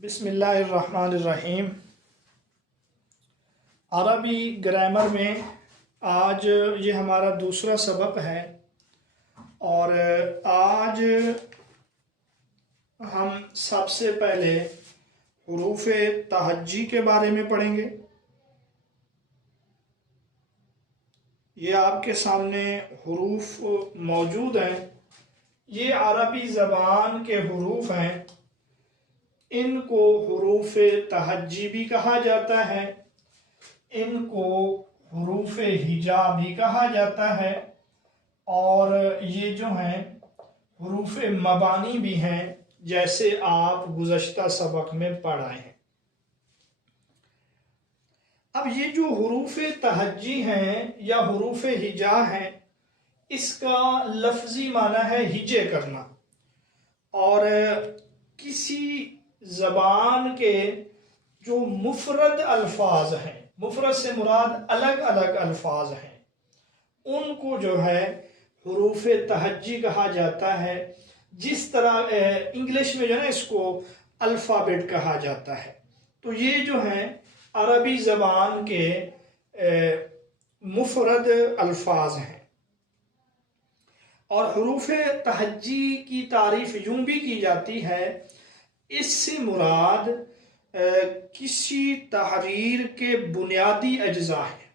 بسم اللہ الرحمن الرحیم۔ عربی گرامر میں آج یہ ہمارا دوسرا سبق ہے اور آج ہم سب سے پہلے حروف تہجی کے بارے میں پڑھیں گے۔ یہ آپ کے سامنے حروف موجود ہیں، یہ عربی زبان کے حروف ہیں۔ ان کو حروف تہجی بھی کہا جاتا ہے، ان کو حروف ہجا بھی کہا جاتا ہے، اور یہ جو ہیں حروف مبانی بھی ہیں، جیسے آپ گزشتہ سبق میں پڑھائے ہیں۔ اب یہ جو حروف تہجی ہیں یا حروف ہجا ہیں، اس کا لفظی معنی ہے ہجے کرنا، اور کسی زبان کے جو مفرد الفاظ ہیں، مفرد سے مراد الگ الگ الفاظ ہیں، ان کو جو ہے حروف تہجی کہا جاتا ہے۔ جس طرح انگلش میں جو ہے نا اس کو الفابیٹ کہا جاتا ہے، تو یہ جو ہیں عربی زبان کے مفرد الفاظ ہیں۔ اور حروف تہجی کی تعریف یوں بھی کی جاتی ہے، اس سے مراد کسی تحریر کے بنیادی اجزاء ہیں۔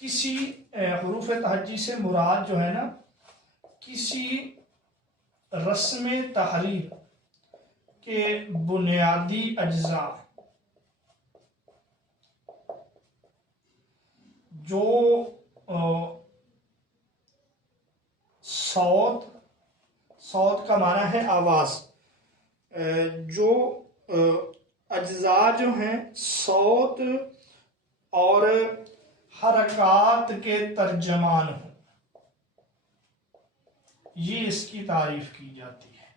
کسی حروف تہجی سے مراد جو ہے نا کسی رسم تحریر کے بنیادی اجزاء، جو صوت کا معنی ہے آواز، جو اجزاء جو ہیں صوت اور حرکات کے ترجمان ہوں، یہ اس کی تعریف کی جاتی ہے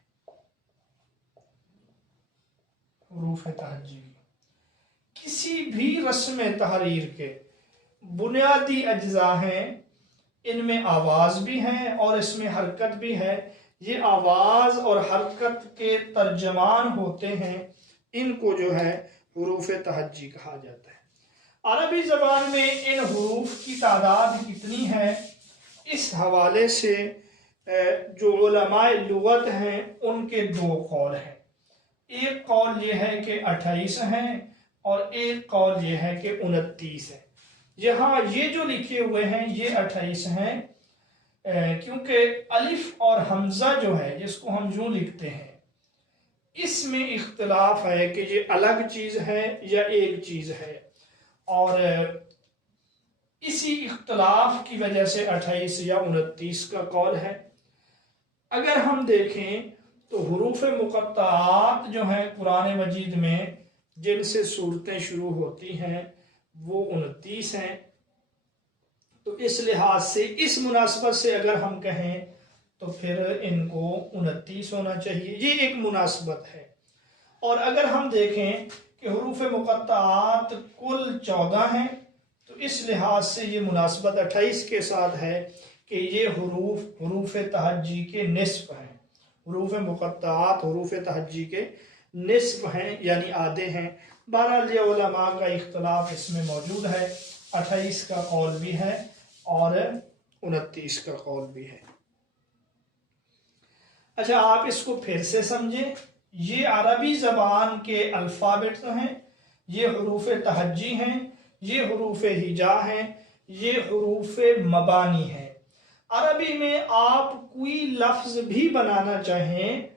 حروف تہجی کی۔ کسی بھی رسم تحریر کے بنیادی اجزاء ہیں، ان میں آواز بھی ہے اور اس میں حرکت بھی ہے۔ یہ آواز اور حرکت کے ترجمان ہوتے ہیں، ان کو جو ہے حروف تہجی کہا جاتا ہے۔ عربی زبان میں ان حروف کی تعداد کتنی ہے، اس حوالے سے جو علماء لغت ہیں ان کے دو قول ہیں۔ ایک قول یہ ہے کہ 28 ہیں اور ایک قول یہ ہے کہ 29 ہیں۔ یہاں یہ جو لکھے ہوئے ہیں یہ 28 ہیں، کیونکہ الف اور حمزہ جو ہے جس کو ہم یوں لکھتے ہیں، اس میں اختلاف ہے کہ یہ الگ چیز ہے یا ایک چیز ہے، اور اسی اختلاف کی وجہ سے 28 یا 29 کا قول ہے۔ اگر ہم دیکھیں تو حروف مقطعات جو ہیں قرآن مجید میں جن سے صورتیں شروع ہوتی ہیں وہ 29 ہیں، تو اس لحاظ سے اس مناسبت سے اگر ہم کہیں تو پھر ان کو 29 ہونا چاہیے، یہ ایک مناسبت ہے۔ اور اگر ہم دیکھیں کہ حروف مقطعات کل 14 ہیں، تو اس لحاظ سے یہ مناسبت 28 کے ساتھ ہے کہ یہ حروف تہجی کے نصف ہیں۔ حروف مقطعات حروف تہجی کے نصف ہیں، یعنی آدھے ہیں۔ بہرحال یہ علماء کا اختلاف اس میں موجود ہے، 28 کا قول بھی ہے اور 29 کا قول بھی ہے۔ اچھا، آپ اس کو پھر سے سمجھیں۔ یہ عربی زبان کے الفابیٹ ہیں، یہ حروف تہجی ہیں، یہ حروف ہجا ہیں، یہ حروف مبانی ہیں۔ عربی میں آپ کوئی لفظ بھی بنانا چاہیں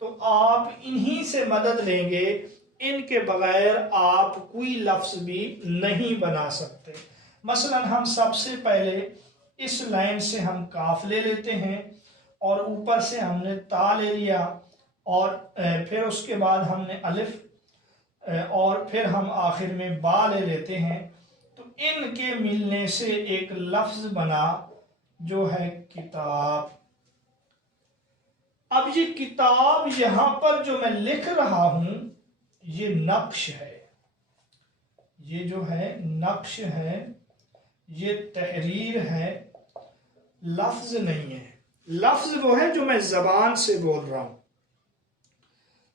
تو آپ انہی سے مدد لیں گے، ان کے بغیر آپ کوئی لفظ بھی نہیں بنا سکتے۔ مثلا ہم سب سے پہلے اس لائن سے ہم کاف لے لیتے ہیں، اور اوپر سے ہم نے تا لے لیا، اور پھر اس کے بعد ہم نے الف، اور پھر ہم آخر میں با لے لیتے ہیں، تو ان کے ملنے سے ایک لفظ بنا جو ہے کتاب۔ اب یہ کتاب یہاں پر جو میں لکھ رہا ہوں یہ نقش ہے، یہ جو ہے نقش ہے، یہ تحریر ہے، لفظ نہیں ہے۔ لفظ وہ ہے جو میں زبان سے بول رہا ہوں۔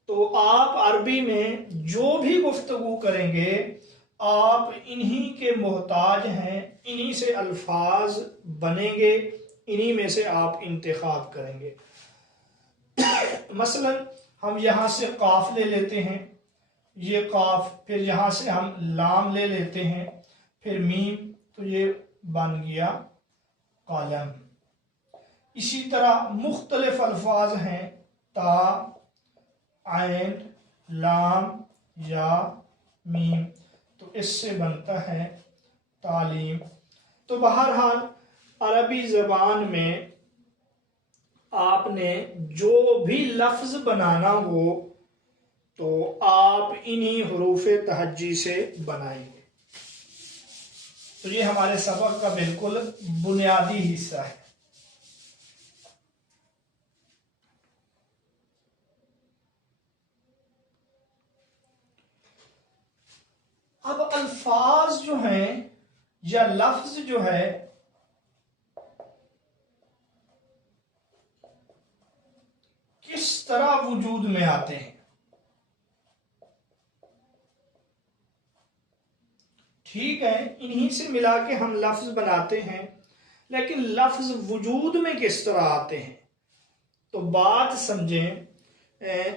تو آپ عربی میں جو بھی گفتگو کریں گے آپ انہی کے محتاج ہیں، انہی سے الفاظ بنیں گے، انہی میں سے آپ انتخاب کریں گے۔ مثلا ہم یہاں سے قاف لے لیتے ہیں، یہ قاف، پھر یہاں سے ہم لام لے لیتے ہیں، پھر میم، تو یہ بن گیا قلم۔ اسی طرح مختلف الفاظ ہیں، تا، عین، لام یا میم، تو اس سے بنتا ہے تعلیم۔ تو بہرحال عربی زبان میں آپ نے جو بھی لفظ بنانا ہو تو آپ انہی حروف تہجی سے بنائیں گے۔ تو یہ ہمارے سبق کا بالکل بنیادی حصہ ہے۔ اب الفاظ جو ہیں یا لفظ جو ہے کس طرح وجود میں آتے ہیں؟ ٹھیک ہے، انہی سے ملا کے ہم لفظ بناتے ہیں، لیکن لفظ وجود میں کس طرح آتے ہیں؟ تو بات سمجھیں،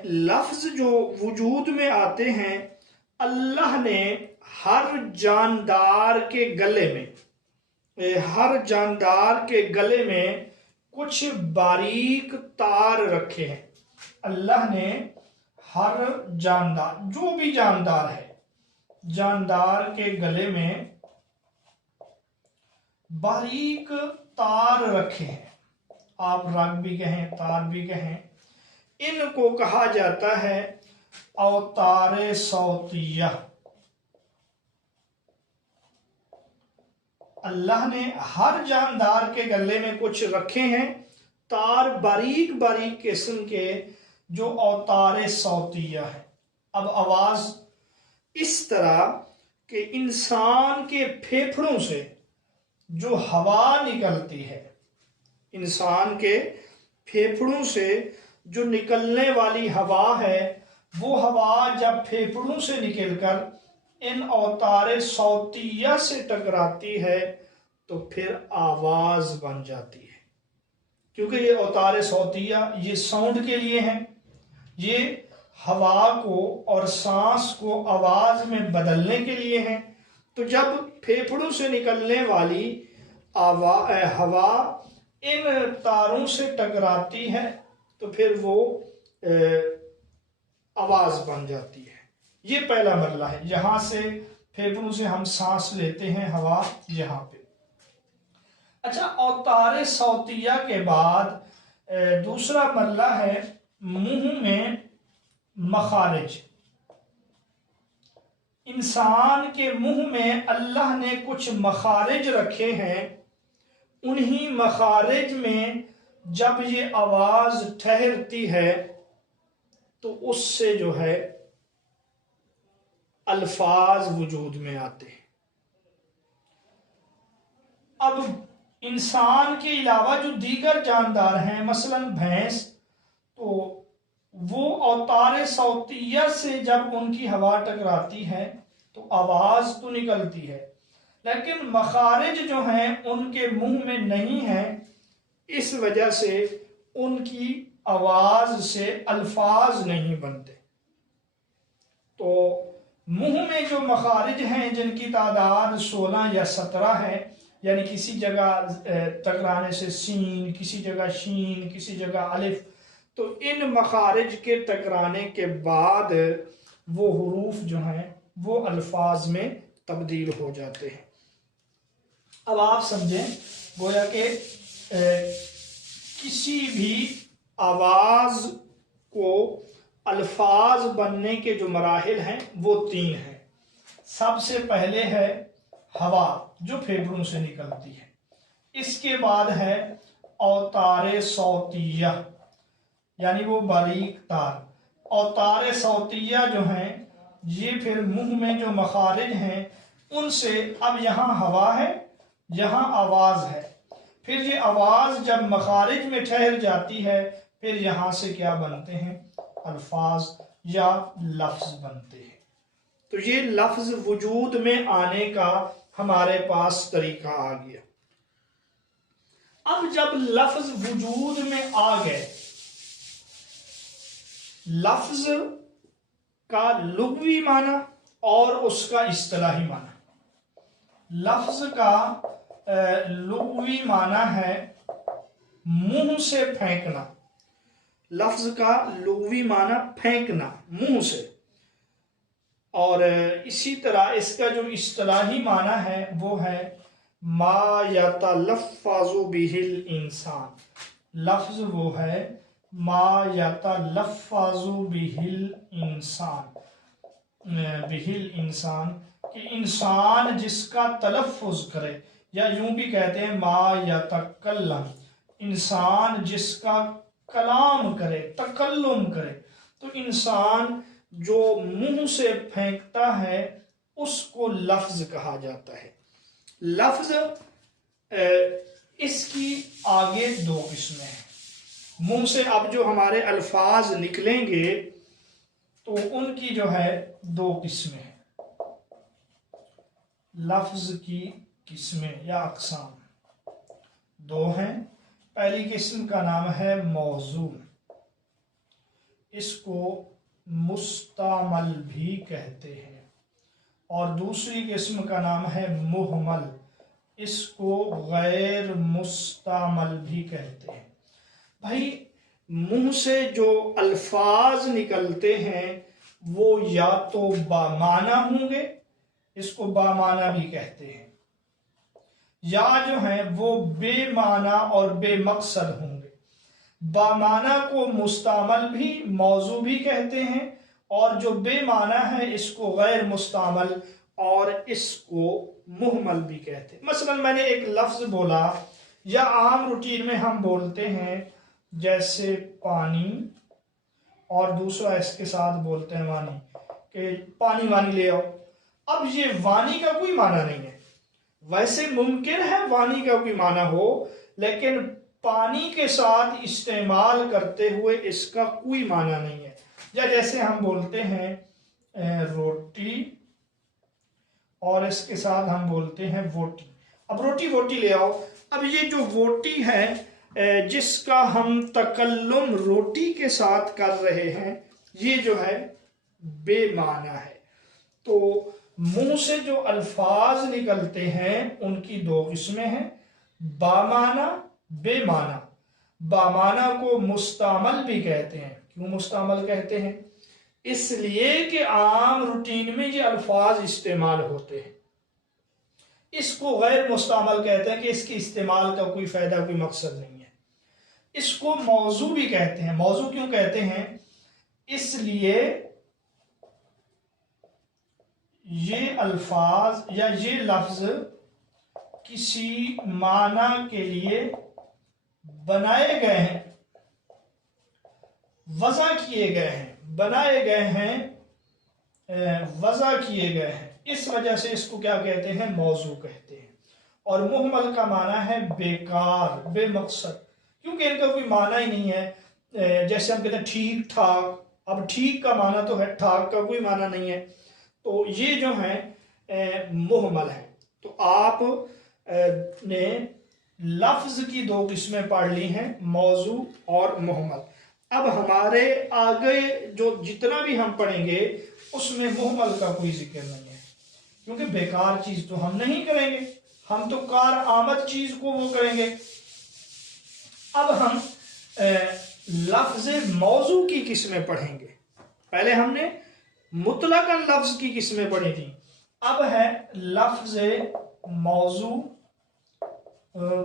لفظ جو وجود میں آتے ہیں اللہ نے ہر جاندار کے گلے میں کچھ باریک تار رکھے ہیں۔ اللہ نے ہر جاندار، جو بھی جاندار ہے، جاندار کے گلے میں باریک تار رکھے ہیں، آپ رگ بھی کہیں، تار بھی کہیں، ان کو کہا جاتا ہے اوتار صوتیہ۔ اللہ نے ہر جاندار کے گلے میں کچھ رکھے ہیں تار، باریک باریک قسم کے، جو اوتار صوتیہ ہے۔ اب آواز اس طرح کہ انسان کے پھیپھڑوں سے جو ہوا نکلتی ہے، انسان کے پھیپھڑوں سے جو نکلنے والی ہوا ہے، وہ ہوا جب پھیپھڑوں سے نکل کر ان اوتار صوتیہ سے ٹکراتی ہے تو پھر آواز بن جاتی ہے۔ کیونکہ یہ اوتار صوتیہ یہ ساؤنڈ کے لیے ہیں، یہ ہوا کو اور سانس کو آواز میں بدلنے کے لیے ہیں۔ تو جب پھیپھڑوں سے نکلنے والی ہوا ان تاروں سے ٹکراتی ہے تو پھر وہ آواز بن جاتی ہے۔ یہ پہلا مرحلہ ہے، یہاں سے پھیپھڑوں سے ہم سانس لیتے ہیں، ہوا یہاں پہ۔ اچھا، اوتار صوتیہ کے بعد دوسرا مرحلہ ہے منہ میں مخارج۔ انسان کے منہ میں اللہ نے کچھ مخارج رکھے ہیں، انہی مخارج میں جب یہ آواز ٹھہرتی ہے تو اس سے جو ہے الفاظ وجود میں آتے ہیں۔ اب انسان کے علاوہ جو دیگر جاندار ہیں، مثلا بھینس، تو وہ اوتار صوتیہ سے جب ان کی ہوا ٹکراتی ہے تو آواز تو نکلتی ہے، لیکن مخارج جو ہیں ان کے منہ میں نہیں ہیں، اس وجہ سے ان کی آواز سے الفاظ نہیں بنتے۔ تو منہ میں جو مخارج ہیں جن کی تعداد 16 یا 17 ہے، یعنی کسی جگہ ٹکرانے سے سین، کسی جگہ شین، کسی جگہ الف، تو ان مخارج کے ٹکرانے کے بعد وہ حروف جو ہیں وہ الفاظ میں تبدیل ہو جاتے ہیں۔ اب آپ سمجھیں، گویا کہ کسی بھی آواز کو الفاظ بننے کے جو مراحل ہیں وہ 3 ہیں۔ سب سے پہلے ہے ہوا جو پھیپھڑوں سے نکلتی ہے، اس کے بعد ہے اوتار صوتیہ یعنی وہ باریک تار۔ اوتار صوتیہ جو ہیں یہ پھر منہ میں جو مخارج ہیں ان سے اب یہاں ہوا ہے، یہاں آواز ہے، پھر یہ آواز جب مخارج میں ٹھہر جاتی ہے پھر یہاں سے کیا بنتے ہیں؟ الفاظ۔ یا لفظ بنتے ہیں۔ تو یہ لفظ وجود میں آنے کا ہمارے پاس طریقہ آ گیا۔ اب جب لفظ وجود میں آ گئے، لفظ کا لغوی معنی اور اس کا اصطلاحی معنی۔ لفظ کا لغوی معنی ہے منہ سے پھینکنا، لفظ کا لغوی معنی پھینکنا منہ سے، اور اسی طرح اس کا جو اصطلاحی معنی ہے وہ ہے ما یتلفظ بہ الانسان۔ لفظ وہ ہے ما یتلفظ بہ الانسان، کہ انسان جس کا تلفظ کرے، یا یوں بھی کہتے ہیں ما یتکلم، انسان جس کا کلام کرے، تکلم کرے۔ تو انسان جو منہ سے پھینکتا ہے اس کو لفظ کہا جاتا ہے۔ لفظ اس کی آگے دو قسمیں ہیں۔ منہ سے اب جو ہمارے الفاظ نکلیں گے تو ان کی جو ہے دو قسمیں ہیں، لفظ کی قسمیں یا اقسام دو ہیں۔ پہلی قسم کا نام ہے موضوع، اس کو مستعمل بھی کہتے ہیں، اور دوسری قسم کا نام ہے مہمل، اس کو غیر مستعمل بھی کہتے ہیں۔ بھائی منہ سے جو الفاظ نکلتے ہیں وہ یا تو بامعنی ہوں گے، اس کو بامعنی بھی کہتے ہیں، یا جو ہیں وہ بے معنی اور بے مقصد ہوں گے۔ بامعنی کو مستعمل بھی، موضوع بھی کہتے ہیں، اور جو بے معنی ہے اس کو غیر مستعمل اور اس کو مہمل بھی کہتے ہیں۔ مثلا میں نے ایک لفظ بولا، یا عام روٹین میں ہم بولتے ہیں جیسے پانی، اور دوسرا اس کے ساتھ بولتے ہیں وانی، کہ پانی وانی لے آؤ۔ اب یہ وانی کا کوئی معنی نہیں ہے، ویسے ممکن ہے وانی کا کوئی معنی ہو، لیکن پانی کے ساتھ استعمال کرتے ہوئے اس کا کوئی معنی نہیں ہے۔ یا جیسے ہم بولتے ہیں روٹی، اور اس کے ساتھ ہم بولتے ہیں ووٹی۔ اب روٹی ووٹی لے آؤ، اب یہ جو ووٹی ہے جس کا ہم تکلم روٹی کے ساتھ کر رہے ہیں، یہ جو ہے بے معنی ہے۔ تو منہ سے جو الفاظ نکلتے ہیں ان کی دو قسمیں ہیں، بامعنی، بے معنی۔ بامعنی کو مستعمل بھی کہتے ہیں۔ کیوں مستعمل کہتے ہیں؟ اس لیے کہ عام روٹین میں یہ الفاظ استعمال ہوتے ہیں۔ اس کو غیر مستعمل کہتے ہیں کہ اس کے استعمال کا کوئی فائدہ، کوئی مقصد نہیں ہے۔ اس کو موضوع بھی کہتے ہیں۔ موضوع کیوں کہتے ہیں؟ اس لیے یہ الفاظ یا یہ لفظ کسی معنی کے لیے بنائے گئے ہیں، وضع کیے گئے ہیں، بنائے گئے ہیں، وضع کیے گئے ہیں، اس وجہ سے اس کو کیا کہتے ہیں؟ موضوع کہتے ہیں۔ اور مہمل کا معنی ہے بیکار، بے مقصد، کیونکہ ان کا کوئی معنی ہی نہیں ہے۔ جیسے ہم کہتے ہیں ٹھیک ٹھاک، اب ٹھیک کا معنی تو ہے، ٹھاک کا کوئی معنی نہیں ہے، تو یہ جو ہے مہمل ہے۔ تو آپ نے لفظ کی دو قسمیں پڑھ لی ہیں، موضوع اور مہمل۔ اب ہمارے آگے جو جتنا بھی ہم پڑھیں گے اس میں مہمل کا کوئی ذکر نہیں ہے، کیونکہ بیکار چیز تو ہم نہیں کریں گے، ہم تو کار آمد چیز کو وہ کریں گے۔ اب ہم لفظ موضوع کی قسمیں پڑھیں گے۔ پہلے ہم نے مطلقاً لفظ کی قسمیں پڑھی تھیں، اب ہے لفظ موضوع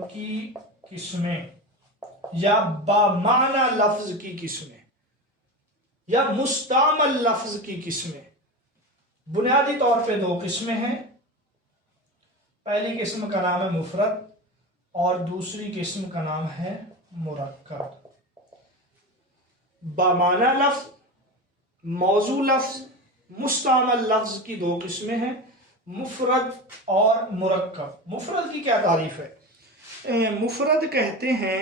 کی قسمیں، یا بامعنی لفظ کی قسمیں، یا مستعمل لفظ کی قسمیں۔ بنیادی طور پہ دو قسمیں ہیں۔ پہلی قسم کا نام ہے مفرد، اور دوسری قسم کا نام ہے مرکب۔ بامعنی لفظ، موضوع لفظ، مستعمل لفظ کی دو قسمیں ہیں، مفرد اور مرکب۔ مفرد کی کیا تعریف ہے؟ مفرد کہتے ہیں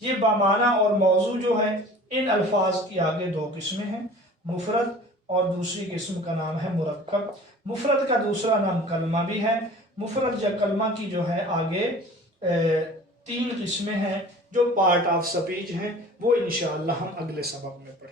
یہ بامانہ اور موضوع جو ہے ان الفاظ کی آگے دو قسمیں ہیں، مفرد اور دوسری قسم کا نام ہے مرکب۔ مفرد کا دوسرا نام کلمہ بھی ہے۔ مفرد یا کلمہ کی جو ہے آگے تین قسمیں ہیں جو پارٹ آف سپیچ ہیں، وہ انشاءاللہ ہم اگلے سبق میں پڑھیں۔